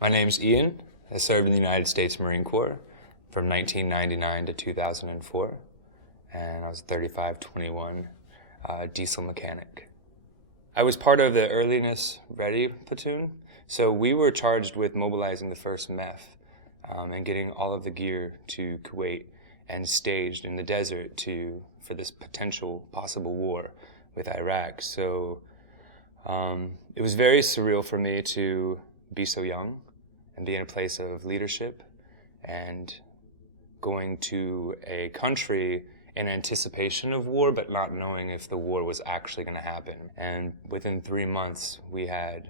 My name's Ian. I served in the United States Marine Corps from 1999 to 2004, and I was a 3521 diesel mechanic. I was part of the Earliness Ready platoon, so we were charged with mobilizing the first MEF and getting all of the gear to Kuwait and staged in the desert for this possible war with Iraq. So it was very surreal for me to be so young and be in a place of leadership and going to a country in anticipation of war, but not knowing if the war was actually going to happen. And within 3 months, we had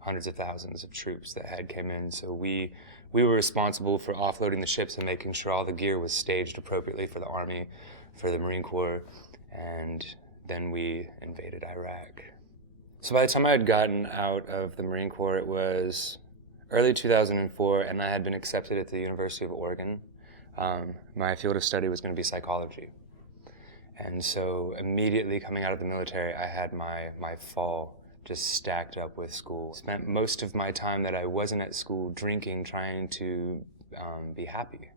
hundreds of thousands of troops that had came in. So we were responsible for offloading the ships and making sure all the gear was staged appropriately for the Army, for the Marine Corps, and then we invaded Iraq. So by the time I had gotten out of the Marine Corps, it was early 2004, and I had been accepted at the University of Oregon. My field of study was going to be psychology. And so immediately coming out of the military, I had my fall just stacked up with school. Spent most of my time that I wasn't at school drinking, trying to be happy,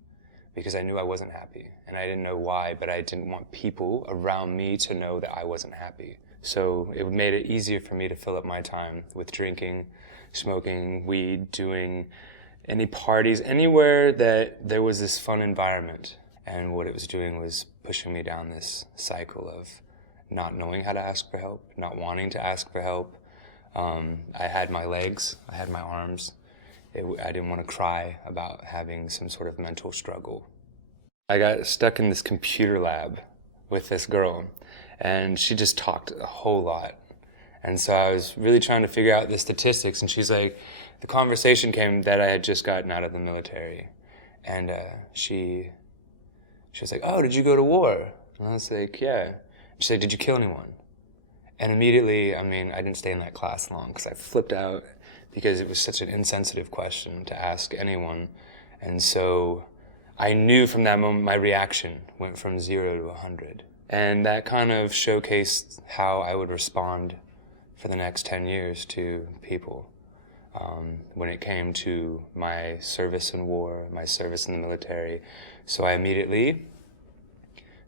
because I knew I wasn't happy. And I didn't know why, but I didn't want people around me to know that I wasn't happy. So it made it easier for me to fill up my time with drinking, smoking weed, doing any parties, anywhere that there was this fun environment. And what it was doing was pushing me down this cycle of not knowing how to ask for help, not wanting to ask for help. I had my legs, I had my arms. I didn't want to cry about having some sort of mental struggle. I got stuck in this computer lab with this girl, and she just talked a whole lot. And so I was really trying to figure out the statistics, and she's like, the conversation came that I had just gotten out of the military. And she was like, oh, did you go to war? And I was like, yeah. She said, did you kill anyone? And immediately, I didn't stay in that class long because I flipped out because it was such an insensitive question to ask anyone. And so I knew from that moment my reaction went from 0 to 100. And that kind of showcased how I would respond for the next 10 years to people. When it came to my service in war, my service in the military. So I immediately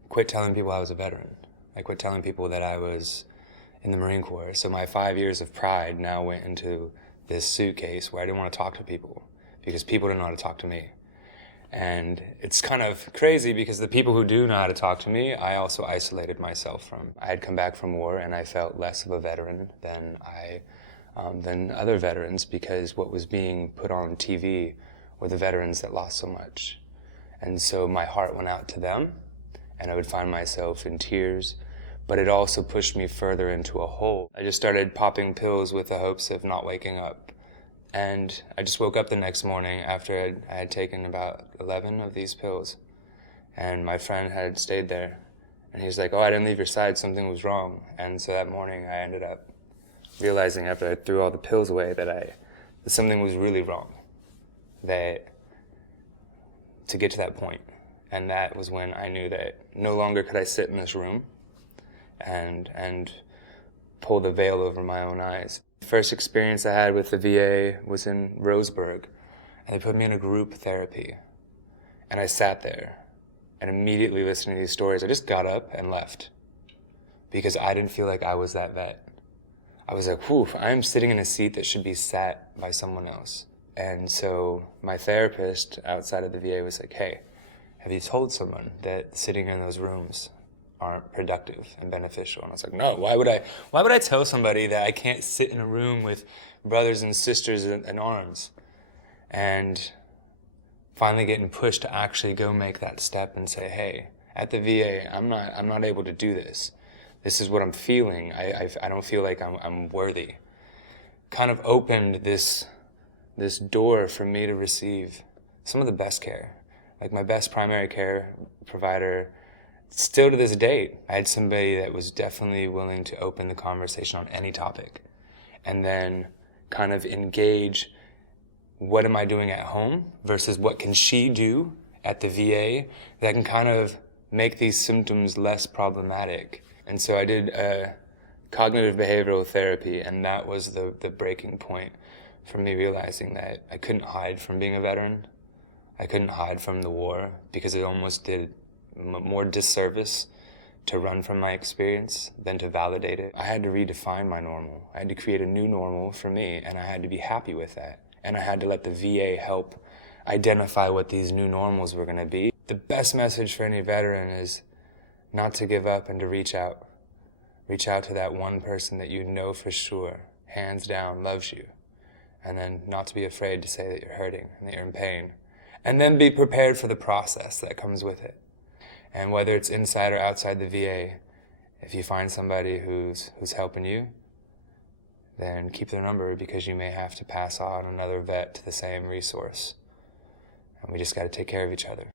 quit telling people I was a veteran. I quit telling people that I was in the Marine Corps. So my 5 years of pride now went into this suitcase where I didn't want to talk to people because people didn't know how to talk to me. And it's kind of crazy because the people who do know how to talk to me, I also isolated myself from. I had come back from war and I felt less of a veteran than other veterans because what was being put on TV were the veterans that lost so much. And so my heart went out to them and I would find myself in tears, but it also pushed me further into a hole. I just started popping pills with the hopes of not waking up. And I just woke up the next morning after I had taken about 11 of these pills. And my friend had stayed there. And he was like, oh, I didn't leave your side, something was wrong. And so that morning I ended up realizing after I threw all the pills away that something was really wrong. That to get to that point. And that was when I knew that no longer could I sit in this room and pull the veil over my own eyes. The first experience I had with the VA was in Roseburg, and they put me in a group therapy. And I sat there, and immediately listening to these stories, I just got up and left because I didn't feel like I was that vet. I was like, whew, I'm sitting in a seat that should be sat by someone else. And so my therapist outside of the VA was like, hey, have you told someone that sitting in those rooms aren't productive and beneficial? And I was like, no, why would I tell somebody that I can't sit in a room with brothers and sisters in arms? And finally getting pushed to actually go make that step and say, hey, at the VA, I'm not able to do this. This is what I'm feeling. I don't feel like I'm worthy. Kind of opened this door for me to receive some of the best care. Like my best primary care provider, still to this date, I had somebody that was definitely willing to open the conversation on any topic and then kind of engage what am I doing at home versus what can she do at the VA that can kind of make these symptoms less problematic. And so I did cognitive behavioral therapy, and that was the breaking point from me realizing that I couldn't hide from being a veteran. I couldn't hide from the war because it almost did more disservice to run from my experience than to validate it. I had to redefine my normal. I had to create a new normal for me, and I had to be happy with that. And I had to let the VA help identify what these new normals were going to be. The best message for any veteran is not to give up and to reach out. Reach out to that one person that you know for sure, hands down, loves you. And then not to be afraid to say that you're hurting and that you're in pain. And then be prepared for the process that comes with it. And whether it's inside or outside the VA, if you find somebody who's helping you, then keep their number, because you may have to pass on another vet to the same resource. And we just got to take care of each other.